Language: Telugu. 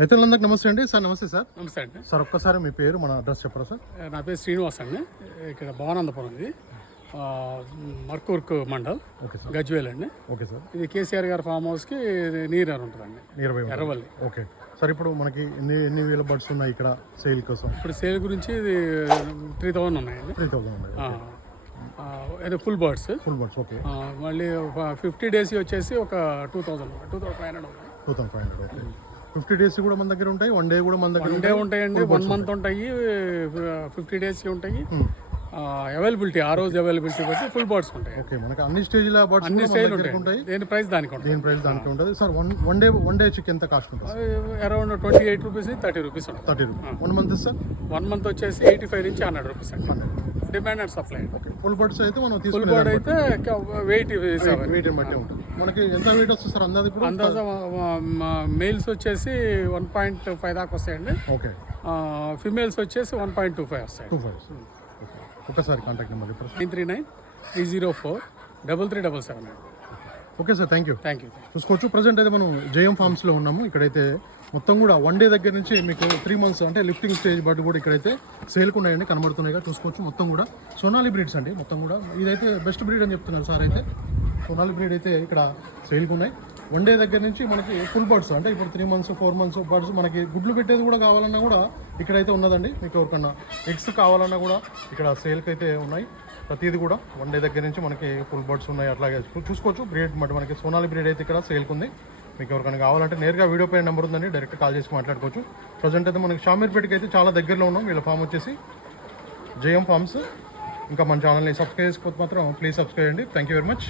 రైతులందరికీ నమస్తే అండి. సార్ నమస్తే సార్. నమస్తే అండి. సార్ ఒక్కసారి మీ పేరు మన అడ్రస్ చెప్పరా సార్? నా పేరు శ్రీనివాస్ అండి. ఇక్కడ భవానందపురం ఇది. Markook mandal okay sir. Gajwel అండి. Okay sir. ఇది కేసీఆర్ గారి ఫామ్ హౌస్కి నీరు అని ఉంటుందండి. Near by Erravalli. Okay. Sir ఇప్పుడు మనకి ఎన్ని ఎన్ని వేల బర్డ్స్ ఉన్నాయి ఇక్కడ సేల్ కోసం? ఇప్పుడు సేల్ గురించి ఇది త్రీ థౌజండ్ ఉన్నాయండి. త్రీ థౌసండ్ ఉన్నాయి. ఇది full birds. Full birds okay. మళ్ళీ ఫిఫ్టీ డేస్ వచ్చేసి ఒక two thousand two thousand five hundred ఉన్నాయి. Two thousand five hundred okay. Fifty days కూడా మన దగ్గర ఉంటాయి వన్ డే కూడా మన దగ్గర వన్ డే ఉంటాయండి వన్ మంత్ ఉంటాయి ఫిఫ్టీ డేస్ ఉంటాయి. అవైలబిలిటీ ఆ రోజు అవైలబిలిటీ బట్టి ఫుల్ బర్డ్స్ ఉంటాయి. ఓకే మనకి అన్ని స్టేజ్ల బర్డ్స్ అన్ని దగ్గర ఉంటాయి. దేని ప్రైస్ దానికి ఉంటుంది? దేని ప్రైస్ దాంట్లో ఉంటుంది? Sir one one day one day chicken ఎంత కాస్ట్ ఉంటుంది? Around twenty eight rupees thirty rupees ఉంటుంది. Thirty rupees one month sir one month వచ్చేసి ఎయిటీ ఫైవ్ నుంచి హండ్రెడ్ రూపీస్ అండి. Demand and supply okay full birds అయితే మనం ఫుల్ బోర్డ్ అయితే వెయిట్ వెయిట్ బట్టి ఉంటుంది. మనకి ఎంత వెయిట్ వస్తుంది సార్ అందాది ఇప్పుడు? అందాజ మెయిల్స్ వచ్చేసి వన్ పాయింట్ ఫైవ్ దాకా వస్తాయండి. ఓకే. ఫిమేల్స్ వచ్చేసి వన్ పాయింట్ టూ ఫైవ్ వస్తాయి. Two five. ఒకసారి కాంటాక్ట్ నెంబర్ చెప్పండి nine three nine three zero four double three double seven okay sir thank you. Thank you చూసుకోవచ్చు. ప్రజెంట్ అయితే మనం జేఎం ఫార్మ్స్లో ఉన్నాము. ఇక్కడైతే మొత్తం కూడా వన్ డే దగ్గర నుంచి మీకు త్రీ మంత్స్ అంటే లిఫ్టింగ్ స్టేజ్ బట్టి కూడా ఇక్కడైతే సేల్కి ఉన్నాయండి కనబడుతున్నాయి కదా చూసుకోవచ్చు మొత్తం కూడా. సోనాలి బ్రీడ్స్ అండి మొత్తం కూడా. ఇదైతే బెస్ట్ బ్రీడ్ అని చెప్తున్నారు సార్ అయితే. సోనాలి బ్రీడ్ అయితే ఇక్కడ సేల్కి ఉన్నాయి. వన్ డే దగ్గర నుంచి మనకి ఫుల్ బర్డ్స్ అంటే ఇప్పుడు three months four months birds మనకి గుడ్లు పెట్టేది కూడా కావాలన్నా కూడా ఇక్కడైతే ఉన్నదండి. మీకు ఎవరికన్నా ఎగ్స్ కావాలన్నా కూడా ఇక్కడ సేల్కి అయితే ఉన్నాయి. ప్రతిది కూడా వన్ డే దగ్గర నుంచి మనకి ఫుల్ బర్డ్స్ ఉన్నాయి. అట్లాగే చూసుకోవచ్చు. బ్రీడ్ మరి మనకి సోనాలి బ్రీడ్ అయితే ఇక్కడ సేల్కి ఉంది. మీకు ఎవరికైనా కావాలంటే నేరుగా వీడియో పైన నెంబర్ ఉందండి. డైరెక్ట్ కాల్ చేసి మాట్లాడుకోవచ్చు. ప్రజెంట్ అయితే మనకి షామీర్పేటకి అయితే చాలా దగ్గరలో ఉన్నాం. వీళ్ళ ఫామ్ వచ్చేసి జేఎం ఫార్మ్స్ ఇంకా మన ఛానల్ని సబ్స్క్రైబ్ చేసుకోకపోతే మాత్రం ప్లీజ్ సబ్స్క్రైబ్ అండి. Thank you very much